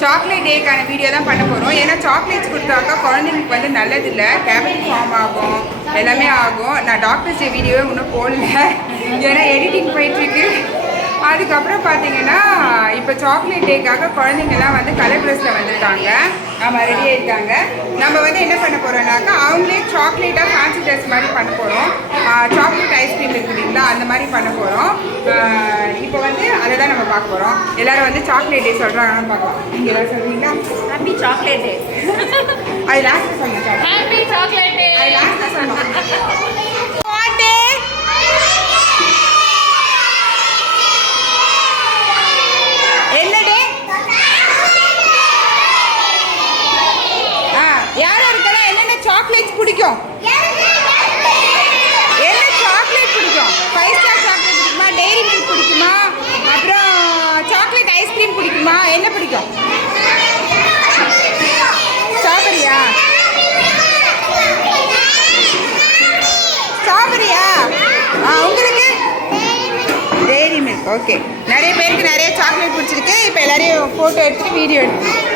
Chocolate டேக்கான video தான் பண்ண போகிறோம். ஏன்னா சாக்லேட்ஸ் கொடுத்தாக்கா குழந்தைங்களுக்கு வந்து நல்லதில்லை, கேபின் ஃபார்ம் ஆகும், எல்லாமே ஆகும். நான் டாக்டர்ஸ் டே வீடியோவே இன்னும் போடல, ஏன்னா எடிட்டிங் போயிட்டுருக்கு. அதுக்கப்புறம் பார்த்தீங்கன்னா இப்போ சாக்லேட் டேக்காக குழந்தைங்கள்லாம் வந்து கலர் ட்ரெஸ்ஸில் வந்திருக்காங்க. நம்ம ரெடி ஆகிட்டாங்க. நம்ம வந்து என்ன பண்ண போகிறோம்னாக்கா அவங்களே சாக்லேட்டாக ஃபேன்சி ட்ரெஸ் மாதிரி பண்ண போகிறோம். சாக்லேட் ஐஸ்கிரீம் இருக்குதுங்களா, அந்த மாதிரி பண்ண போகிறோம். இப்போ வந்து அதை தான் நம்ம பார்க்க போகிறோம். எல்லோரும் வந்து சாக்லேட் டே சொல்கிறாங்கன்னு பார்க்கலாம். நீங்கள் எல்லோரும் சொல்கிறீங்களா? Happy chocolate day. அது லாஸ்ட்டாக சொன்னேன். Happy chocolate day. அது லாஸ்ட்டாக சொன்னோம். பிடிக்கும் என்ன சாக்லேட் பிடிக்கும்? 5 ஸ்டார் சாக்லேட் பிடிக்குமா, டெய்ரி மில்க் பிடிக்குமா, அப்புறம் சாக்லேட் ஐஸ்கிரீம் பிடிக்குமா, என்ன பிடிக்கும்? ஸ்ட்ராபெரியா? ஸ்ட்ராபெரியா? உங்களுக்கு டெய்ரி மில்க். ஓகே, நிறைய பேருக்கு நிறைய சாக்லேட் பிடிச்சிருக்கு. இப்போ எல்லாரையும் ஃபோட்டோ எடுத்துட்டு வீடியோ எடுத்து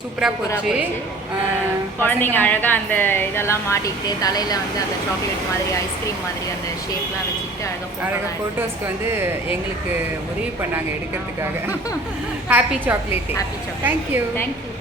சூப்பராக போச்சு. குழந்தைங்க அழகாக அந்த இதெல்லாம் மாட்டிக்கிட்டு தலையில் வந்து அந்த சாக்லேட் மாதிரி ஐஸ்கிரீம் மாதிரி அந்த ஷேப்லாம் வச்சுக்கிட்டு அழகாக ஃபோட்டோஸ்க்கு வந்து எங்களுக்கு உதவி பண்ணாங்க எடுக்கிறதுக்காக. Happy chocolate. Happy chocolate. Thank you. Thank you.